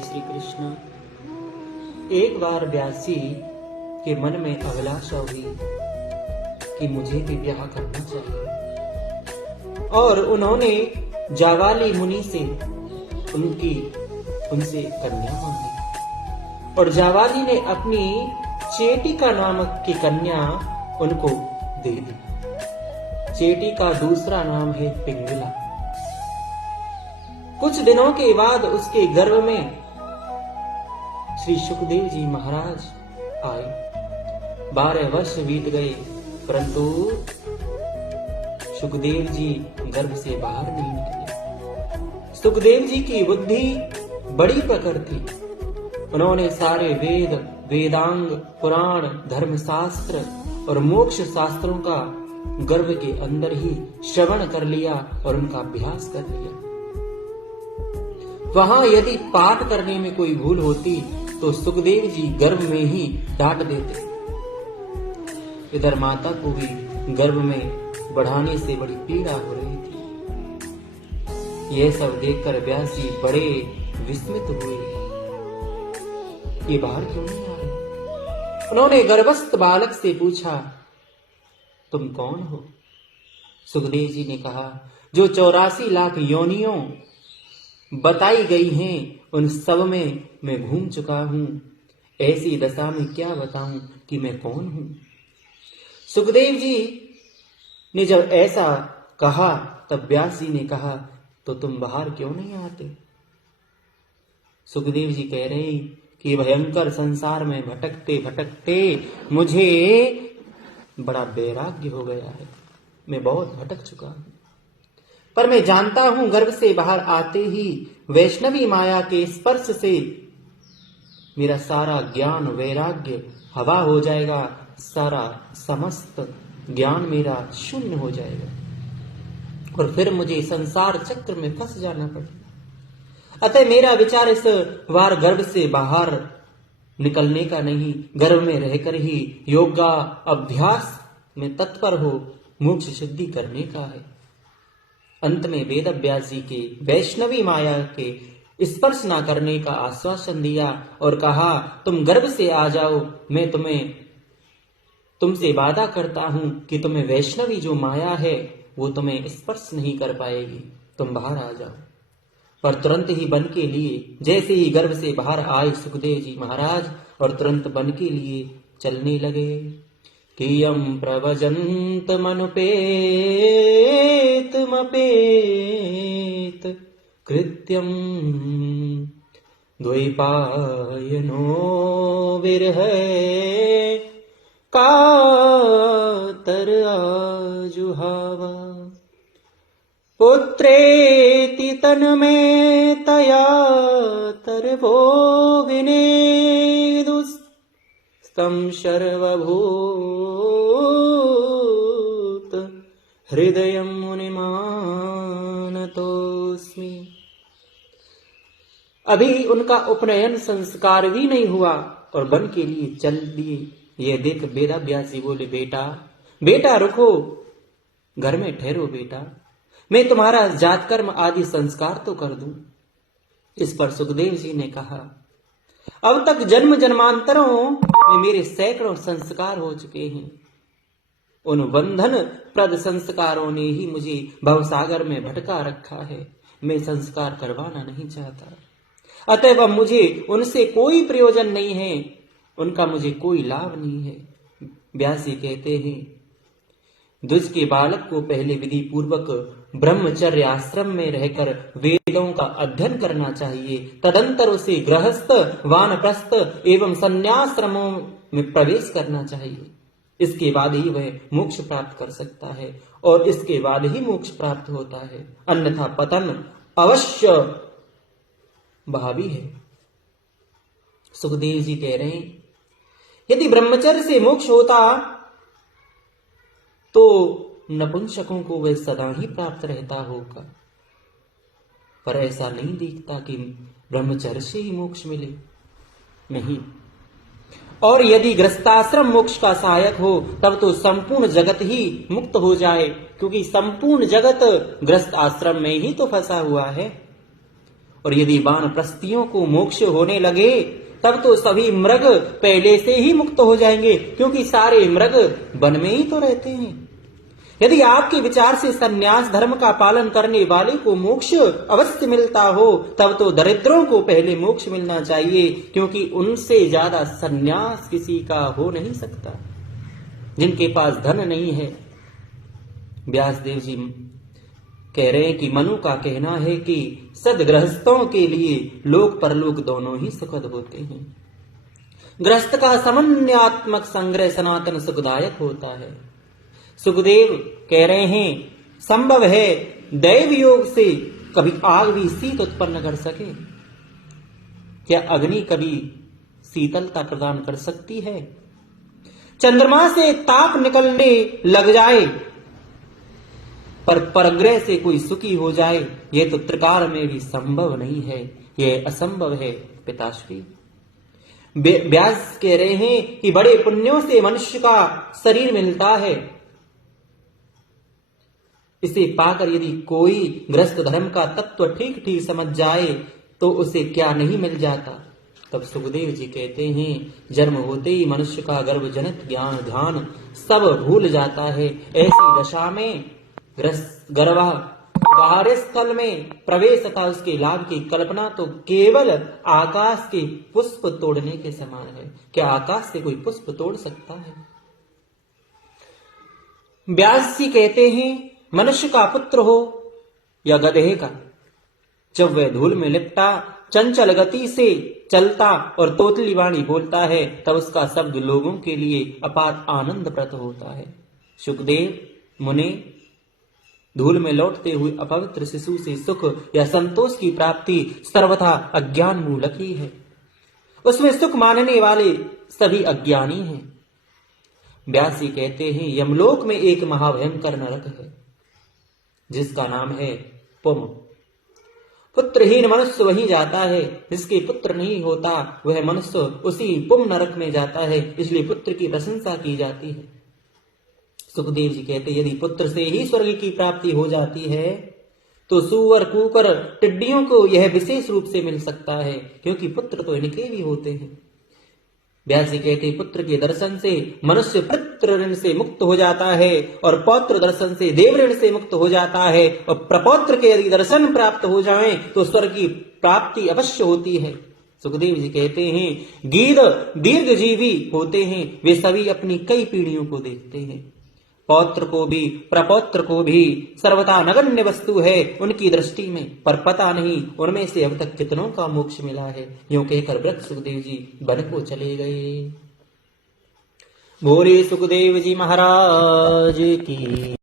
श्री कृष्ण। एक बार व्यास जी के मन में अभिलाषा हुई कि मुझे भी ब्याह करना चाहिए और उन्होंने जावाली मुनि से उनसे कन्या मांगी और जावाली ने अपनी चेटिका नामक की कन्या उनको दे दी। चेटी का दूसरा नाम है पिंगला। कुछ दिनों के बाद उसके गर्भ में श्री सुखदेव जी महाराज आए। 12 वर्ष बीत गए परंतु सुखदेव जी गर्भ से बाहर नहीं निकले। सुखदेव जी की बुद्धि बड़ी प्रखर थी। उन्होंने सारे वेद, वेदांग, पुराण, धर्मशास्त्र और मोक्ष शास्त्रों का गर्भ के अंदर ही श्रवण कर लिया और उनका अभ्यास कर लिया। वहां यदि पाठ करने में कोई भूल होती तो सुखदेव जी गर्भ में ही डांट देते। इधर माता को भी गर्भ में बढ़ाने से बड़ी पीड़ा हो रही थी। यह सब देखकर व्यास जी बड़े विस्मित हुए। ये बाहर क्यों नहीं आ रहे? उन्होंने गर्भस्थ बालक से पूछा, तुम कौन हो? सुखदेव जी ने कहा, जो 84 लाख योनियों बताई गई हैं उन सब में मैं घूम चुका हूं। ऐसी दशा में क्या बताऊं कि मैं कौन हूं? सुखदेव जी ने जब ऐसा कहा तब व्यास जी ने कहा, तो तुम बाहर क्यों नहीं आते? सुखदेव जी कह रहे हैं कि भयंकर संसार में भटकते भटकते मुझे बड़ा वैराग्य हो गया है। मैं बहुत भटक चुका हूं, पर मैं जानता हूं गर्भ से बाहर आते ही वैष्णवी माया के स्पर्श से मेरा सारा ज्ञान वैराग्य हवा हो जाएगा। सारा समस्त ज्ञान मेरा शून्य हो जाएगा और फिर मुझे संसार चक्र में फंस जाना पड़ेगा। अतः मेरा विचार इस बार गर्भ से बाहर निकलने का नहीं, गर्भ में रहकर ही योगा अभ्यास में तत्पर हो मोक्ष सिद्धि करने का है। अंत में वेद व्यास जी के वैष्णवी माया के स्पर्श न करने का आश्वासन दिया और कहा, तुम गर्भ से आ जाओ, मैं तुमसे वादा करता हूं कि तुम्हें वैष्णवी जो माया है वो तुम्हें स्पर्श नहीं कर पाएगी, तुम बाहर आ जाओ। पर तुरंत ही बन के लिए, जैसे ही गर्भ से बाहर आए सुखदेव जी महाराज और तुरंत बन के लिए चलने लगे। कियम प्रवजंत मनुपेत मपेत कृत्यम द्वैपायनो विरह कातर आजुहावा पुत्रेति तन्मे तया तरवो विनेदुस्तम सर्वभूत हृदयं मुनिमानतोस्मि। अभी उनका उपनयन संस्कार भी नहीं हुआ और वन के लिए चल दिए। यह देख वेद व्यास जी बोले, बेटा रुको, घर में ठहरो बेटा, मैं तुम्हारा जात कर्म आदि संस्कार तो कर दूं। इस पर सुखदेव जी ने कहा, अब तक जन्म जन्मांतरों में मेरे सैकड़ों संस्कार हो चुके हैं। उन बंधन प्रद संस्कारों ने ही मुझे भवसागर में भटका रखा है। मैं संस्कार करवाना नहीं चाहता, अतएव मुझे उनसे कोई प्रयोजन नहीं है, उनका मुझे कोई लाभ नहीं है। व्यास जी कहते हैं, द्विज के बालक को पहले विधि पूर्वक ब्रह्मचर्य आश्रम में रहकर वेदों का अध्ययन करना चाहिए। तदंतर उसे गृहस्थ, वानप्रस्थ एवं संन्याश्रमों में प्रवेश करना चाहिए। इसके बाद ही वह मोक्ष प्राप्त कर सकता है और इसके बाद ही मोक्ष प्राप्त होता है, अन्यथा पतन अवश्य भावी है। सुखदेव जी कह रहे हैं, यदि ब्रह्मचर्य से मोक्ष होता तो नपुंसकों को वह सदा ही प्राप्त रहता होगा, पर ऐसा नहीं दिखता कि ब्रह्मचर्य से ही मोक्ष मिले, नहीं। और यदि गृहस्थाश्रम मोक्ष का सहायक हो तब तो संपूर्ण जगत ही मुक्त हो जाए, क्योंकि संपूर्ण जगत गृहस्थ आश्रम में ही तो फंसा हुआ है। और यदि वानप्रस्थियों को मोक्ष होने लगे तब तो सभी मृग पहले से ही मुक्त हो जाएंगे, क्योंकि सारे मृग वन में ही तो रहते हैं। यदि आपके विचार से सन्यास धर्म का पालन करने वाले को मोक्ष अवश्य मिलता हो, तब तो दरिद्रों को पहले मोक्ष मिलना चाहिए, क्योंकि उनसे ज्यादा सन्यास किसी का हो नहीं सकता, जिनके पास धन नहीं है। व्यासदेव जी कह रहे हैं कि मनु का कहना है कि सदगृहस्थों के लिए लोक परलोक दोनों ही सुखद होते हैं। गृहस्थ का समन्वयात्मक संग्रह सनातन सुखदायक होता है। सुखदेव कह रहे हैं संभव है दैव योग से कभी आग भी शीत उत्पन्न कर सके? क्या अग्नि कभी शीतलता प्रदान कर सकती है? चंद्रमा से ताप निकलने लग जाए पर परग्रह से कोई सुखी हो जाए, यह तो त्रिकाल में भी संभव नहीं है, यह असंभव है पिताश्री। व्यास कह रहे हैं कि बड़े पुण्यों से मनुष्य का शरीर मिलता है। इसे पाकर यदि कोई गृहस्थ धर्म का तत्व ठीक ठीक समझ जाए तो उसे क्या नहीं मिल जाता। तब सुखदेव जी कहते हैं जन्म होते ही मनुष्य का गर्भ जनित ज्ञान ध्यान सब भूल जाता है। ऐसी दशा में गर्भाधार स्थल में प्रवेश तथा उसके लाभ की कल्पना तो केवल आकाश के पुष्प तोड़ने के समान है। क्या आकाश से कोई पुष्प तोड़ सकता है? व्यास जी कहते हैं मनुष्य का पुत्र हो या गधे का, जब वह धूल में लिपटा चंचल गति से चलता और तोतली वाणी बोलता है, तब उसका शब्द लोगों के लिए अपार आनंदप्रद होता है। सुखदेव मुनि धूल में लौटते हुए अपवित्र शिशु से सुख या संतोष की प्राप्ति सर्वथा अज्ञान मूलक ही है। उसमें सुख मानने वाले सभी अज्ञानी हैं। व्यास जी कहते हैं यमलोक में एक महाभयंकर नरक है जिसका नाम है पुम। पुत्रहीन मनुष्य वहीं जाता है, जिसके पुत्र नहीं होता वह मनुष्य उसी पुम नरक में जाता है, इसलिए पुत्र की प्रशंसा की जाती है। सुखदेव जी कहते यदि पुत्र से ही स्वर्ग की प्राप्ति हो जाती है तो सूअर कुकर टिड्डियों को यह विशेष रूप से मिल सकता है, क्योंकि पुत्र तो इनके भी होते हैं। व्यास जी कहते पुत्र के दर्शन से मनुष्य पुत्र ऋण से मुक्त हो जाता है और पौत्र दर्शन से देव ऋण से मुक्त हो जाता है, और प्रपौत्र के यदि दर्शन प्राप्त हो जाए तो स्वर्ग की प्राप्ति अवश्य होती है। सुखदेव जी कहते हैं गीध दीर्घजीवी होते हैं, वे सभी अपनी कई पीढ़ियों को देखते हैं। पौत्र को भी प्रपौत्र को भी सर्वथा नगण्य वस्तु है उनकी दृष्टि में, पर पता नहीं उनमें से अब तक कितनों का मोक्ष मिला है। यूं कहकर वृक्ष सुखदेव जी वन को चले गए। बोले सुखदेव जी महाराज की।